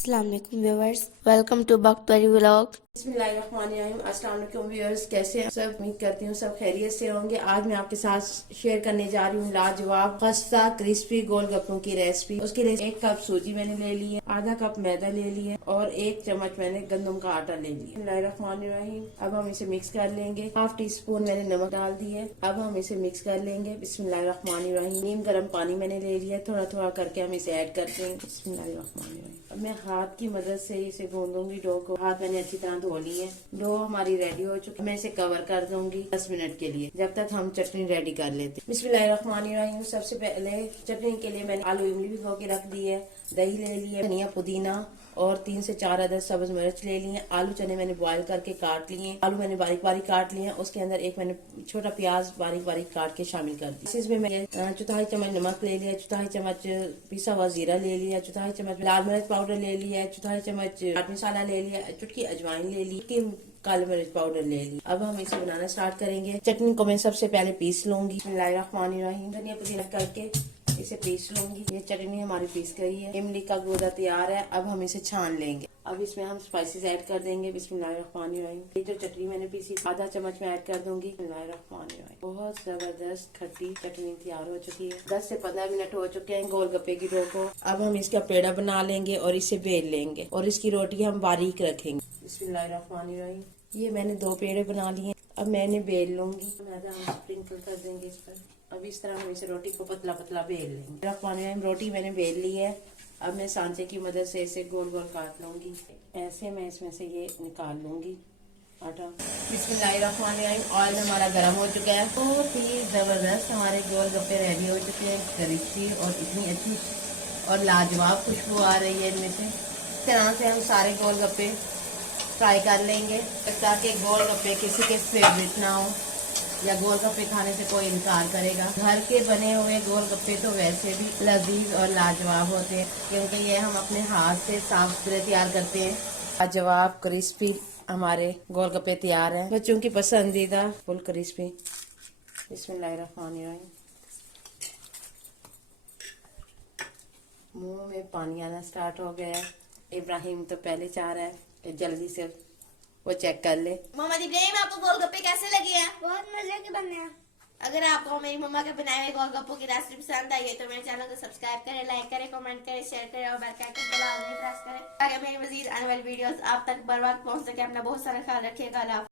अस्सलाम वालेकुम viewers, welcome to बख्तरी vlog. अस्सलाम वालेकुम व्यूअर्स, कैसे हैं सब? उम्मीद करती हूँ सब खैरियत से होंगे। आज मैं आपके साथ शेयर करने जा रही हूँ लाजवाब खस्ता क्रिस्पी गोलगप्पों की रेसिपी। उसके लिए 1 कप सूजी मैंने ले ली है, आधा कप मैदा ले लिया और 1 चम्मच मैंने गंदम का आटा ले लिया। बिस्मिल्लाहिर्रहमानिर्रहीम। अब हम इसे मिक्स कर लेंगे। हाफ टी स्पून मैंने नमक डाल दी है। अब हम इसे मिक्स कर लेंगे। बिस्मिल्लाहिर्रहमानिर्रहीम। नीम गर्म पानी मैंने ले लिया, थोड़ा थोड़ा करके हम इसे ऐड करते हैं। बिस्मिल्लाहिर्रहमानिर्रहीम। अब मैं हाथ की मदद से इसे गूंदूंगी डो को। हाथ मैंने अच्छी तरह धो ली है। डो हमारी रेडी हो चुकी है। मैं इसे कवर कर दूंगी 10 मिनट के लिए, जब तक हम चटनी रेडी कर लेते हैं। बिस्मिल्लाहिर्रहमानिर्रहीम। सबसे पहले चटनी के लिए मैंने आलू इमली भिगो के रख दी है, दही ले ली है, धनिया पुदीना और 3 से 4 अदद सब्ज मिर्च ले ली है। आलू चने मैंने बॉईल करके काट लिए। आलू मैंने बारीक बारीक काट लिए हैं। उसके अंदर एक मैंने छोटा प्याज बारीक बारीक काट के शामिल कर दिया। इसमें मैं चौथाई चम्मच नमक ले लिया, चौथाई चम्मच पिसा हुआ जीरा ले लिया, चौथाई चम्मच लाल मिर्च पाउडर ले लिया, चौथाई चम्मच चाट मसाला ले लिया, चुटकी अजवाइन ले ली, काली मिर्च पाउडर ले ली। अब हम इसे बनाना स्टार्ट करेंगे। चटनी को मैं सबसे पहले पीस लूंगी। बिस्मिल्लाहिर्रहमानिर्रहीम। धनिया पुदीना करके इसे पीस लूंगी। ये चटनी हमारी पीस गई है। इमली का गूदा तैयार है। अब हम इसे छान लेंगे। अब इसमें हम स्पाइसेस ऐड कर देंगे। बिस्मिल्लाहिर्रहमानिर्रहीम। ये जो चटनी मैंने पीसी आधा चम्मच में ऐड कर दूंगी। बिस्मिल्लाहिर्रहमानिर्रहीम। बहुत जबरदस्त खट्टी चटनी तैयार हो चुकी है। 10 से 15 मिनट हो चुके हैं गोलगप्पे की डो को। अब हम इसका पेड़ा बना लेंगे और इसे बेल लेंगे और इसकी रोटी हम बारीक रखेंगे। बिस्मिल्लाहिर्रहमानिर्रहीम। ये मैंने 2 पेड़े बना लिए। अब मैंने बेल लूंगी। मैदा हम स्प्रिंकल कर देंगे इस पर। अब इस तरह हम इसे रोटी को पतला पतला बेल लेंगे। रोटी मैंने बेल ली है। अब मैं सांचे की मदद से इसे गोल गोल काट लूंगी। ऐसे मैं इसमें से ये निकाल लूंगी आटा। बिस्मिल्लाहिर्रहमानिर्रहीम। ऑयल हमारा गर्म हो चुका है। बहुत ही जबरदस्त हमारे गोलगप्पे रेडी हो चुके हैं, क्रिस्पी और इतनी अच्छी और लाजवाब खुशबू आ रही है इनमें से। इस तरह से हम सारे गोलगप्पे फ्राई कर लेंगे ताकि गोलगप्पे किसी के फेवरेट ना हो या गोलगप्पे खाने से कोई इनकार करेगा। घर के बने हुए गोलगप्पे तो वैसे भी लजीज और लाजवाब होते हैं, क्योंकि ये हम अपने हाथ से साफ सुथरे तैयार करते हैं। लाजवाब क्रिस्पी हमारे गोलगप्पे तैयार हैं, बच्चों की पसंदीदा फुल क्रिस्पी। बिस्मिल्लाहिर्रहमानिर्रहीम। मुंह में पानी आना स्टार्ट हो गया है। इब्राहिम तो पहले चाह रहा है कि जल्दी से वो चेक कर ले। मोहम्मद इब्राहिम, आपको गोलगप्पे कैसे लगे हैं? बहुत मजे के बने हैं। अगर आपको मेरी मम्मा के बनाए हुए गोलगप्पों की रेसिपी पसंद आई है तो मेरे चैनल को सब्सक्राइब करें, लाइक करें, कमेंट करें, शेयर करें और बेल आइकन को लाजमी प्रेस करें ताकि मेरी मजीद आने वाली वीडियोस आप तक बर वक्त पहुंच सके। अपना बहुत सारा ख्याल रखिएगा।